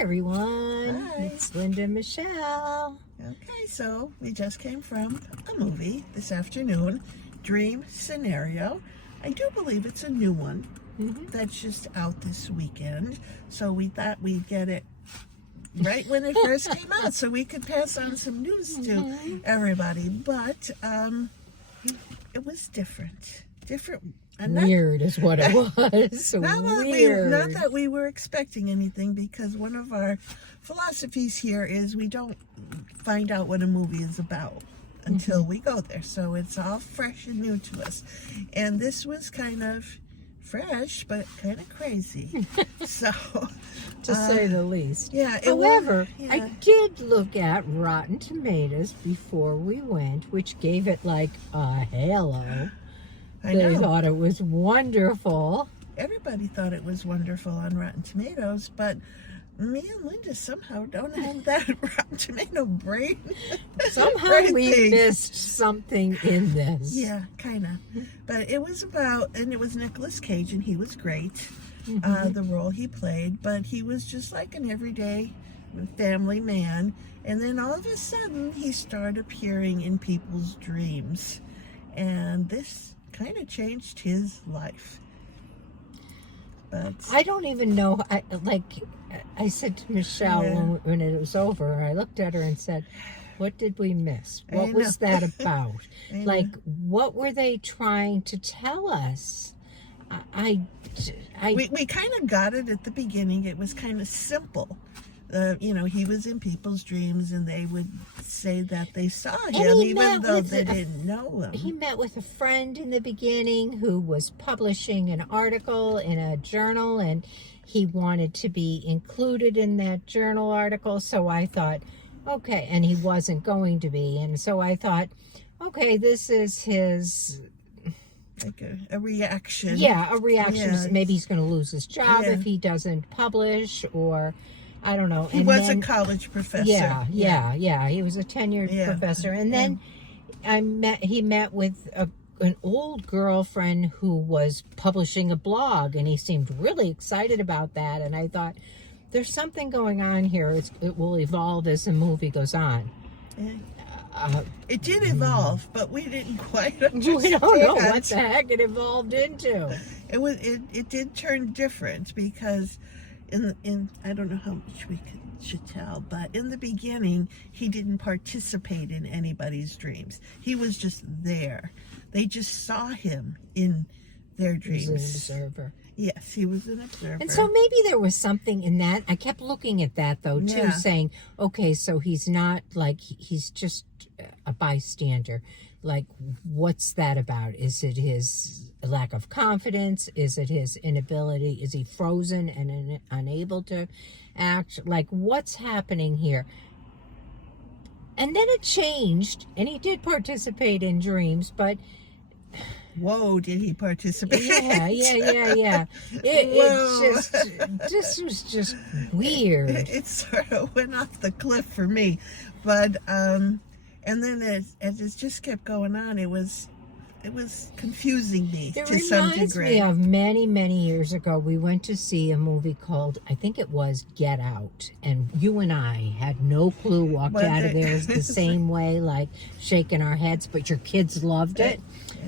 Hi, everyone. Hi. It's Linda and Michelle. Okay, so we just came from a movie this afternoon, Dream Scenario. I do believe it's a new one that's just out this weekend. So we thought we'd get it right when it first came out so we could pass on some news to everybody. But it was different. And Weird is what it was. not that we were expecting anything, because one of our philosophies here is we don't find out what a movie is about until we go there. So it's all fresh and new to us. And this was kind of fresh, but kind of crazy. So, to say the least. Yeah. However, I did look at Rotten Tomatoes before we went, which gave it like a halo. They thought it was wonderful. Everybody thought it was wonderful on Rotten Tomatoes, but me and Linda somehow don't have that Rotten Tomato brain. Somehow we missed something in this. Yeah, kind of. But it was about, and it was Nicolas Cage, and he was great, the role he played, but he was just like an everyday family man. And then all of a sudden, he started appearing in people's dreams. And this kind of changed his life. But I don't even know. I said to Michelle when it was over, I looked at her and said, "What did we miss? What was that about? Like, what were they trying to tell us?" We kind of got it at the beginning. It was kind of simple. He was in people's dreams, and they would say that they saw him, even though they didn't know him. He met with a friend in the beginning who was publishing an article in a journal, and he wanted to be included in that journal article. So I thought, okay, and he wasn't going to be. And so I thought, okay, this is his... like a reaction. Yeah, a reaction. Yeah. Maybe he's going to lose his job if he doesn't publish, or... I don't know. He was a college professor. Yeah. He was a tenured professor. And then he met with an old girlfriend who was publishing a blog, and he seemed really excited about that. And I thought, there's something going on here. It will evolve as the movie goes on. Yeah. It did evolve, but we didn't quite understand. We don't know what the heck it evolved into. It did turn different, because in I don't know how much we should tell, but in the beginning, he didn't participate in anybody's dreams. He was just there. They just saw him in their dreams. He was an observer. Yes, he was an observer. And so maybe there was something in that. I kept looking at that, though, too, saying, okay, so he's not like, he's just a bystander. Like, what's that about? Is it his lack of confidence? Is it his inability? Is he frozen and unable to act? Like, what's happening here? And then it changed, and he did participate in dreams, but... Whoa, did he participate? Yeah. This was just weird. It sort of went off the cliff for me. But, and then as it just kept going on, it was confusing me to some degree. It reminds me of many, many years ago, we went to see a movie called, I think it was Get Out. And you and I had no clue, walked out of there the same way, like shaking our heads, but your kids loved it.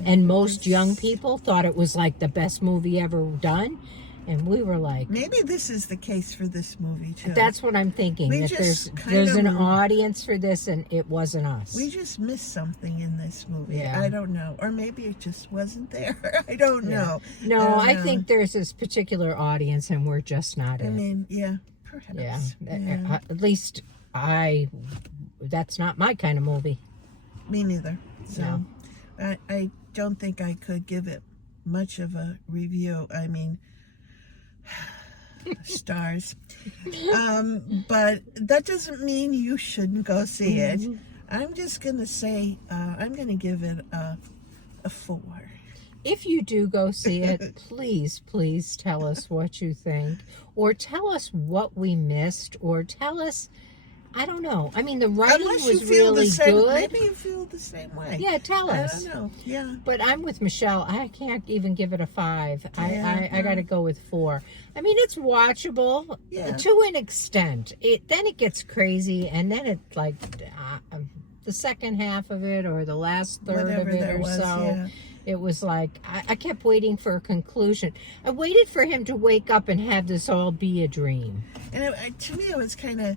And most young people thought it was like the best movie ever done. And we were like... Maybe this is the case for this movie, too. That's what I'm thinking. That there's an audience for this, and it wasn't us. We just missed something in this movie. Yeah. I don't know. Or maybe it just wasn't there. I don't know. No, I think there's this particular audience, and we're just not in it. I mean, yeah, perhaps. Yeah. At least that's not my kind of movie. Me neither. So I don't think I could give it much of a review. I mean... stars. But that doesn't mean you shouldn't go see it. I'm just gonna say I'm gonna give it a 4. If you do go see it, please tell us what you think, or tell us what we missed, or tell us I don't know. I mean, the writing Unless you was feel really the same, good. maybe you feel the same way. Yeah, tell I us. don't know. Yeah. But I'm with Michelle. I can't even give it a 5. Yeah, I got to go with 4. I mean, it's watchable Yeah. to an extent. Then it gets crazy, and then it's like the second half of it or the last third Whatever of it there or was, so. yeah. It was like I kept waiting for a conclusion. I waited for him to wake up and have this all be a dream. And to me, it was kind of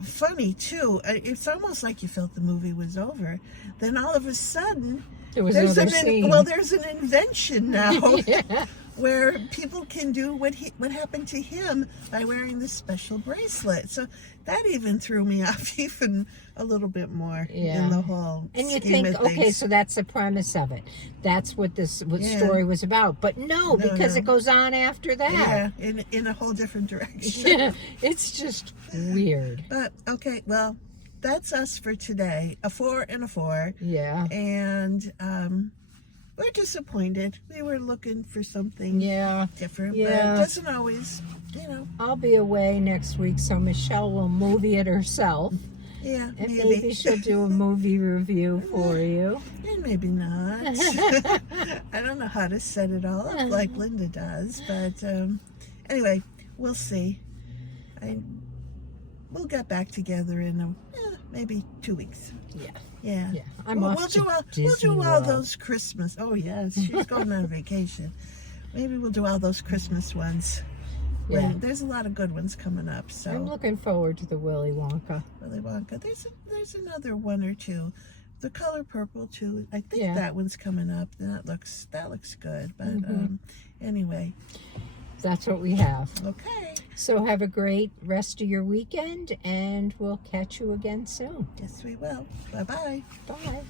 funny too. It's almost like you felt the movie was over. Then all of a sudden, There was another scene. there's an invention now Yeah. where people can do what happened to him by wearing this special bracelet. So that even threw me off even a little bit more in the whole And you scheme think, of things. okay, so that's the premise of it. That's what this Yeah. story was about. But no, because no. it goes on after that. Yeah, in a whole different direction. Yeah, it's just weird. But okay, well, that's us for today. A 4 and a 4. Yeah. And we're disappointed. We were looking for something Yeah. different, Yeah. but it doesn't always, I'll be away next week, so Michelle will movie it herself. Yeah, And maybe. maybe she'll do a movie review for you. And maybe not. I don't know how to set it all up like Linda does, but anyway, we'll see. We'll get back together in maybe 2 weeks. Yeah. Yeah. Yeah. I'm off We'll to do all Disney World. those Christmas. Oh yes, she's going on vacation. Maybe we'll do all those Christmas ones. Yeah. There's a lot of good ones coming up. So I'm looking forward to the Willy Wonka. Willy Wonka. There's another one or two. The Color Purple too. I think Yeah. that one's coming up. That looks good. But anyway, That's what we have. okay. So have a great rest of your weekend, and we'll catch you again soon. Yes, we will. Bye bye. Bye.